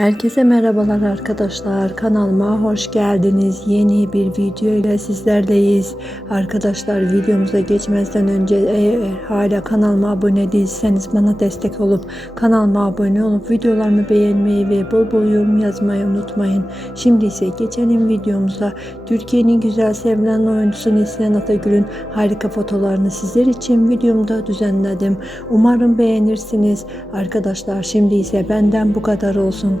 Herkese merhabalar arkadaşlar. Kanalıma hoş geldiniz. Yeni bir video ile sizlerleyiz. Arkadaşlar videomuza geçmezden önce eğer hala kanalıma abone değilseniz bana destek olup kanalıma abone olup videolarımı beğenmeyi ve bol bol yorum yazmayı unutmayın. Şimdi ise geçelim videomuza. Türkiye'nin güzel sevilen oyuncusu Neslihan Atagül'ün harika fotolarını sizler için videomda düzenledim. Umarım beğenirsiniz. Arkadaşlar şimdi ise benden bu kadar olsun.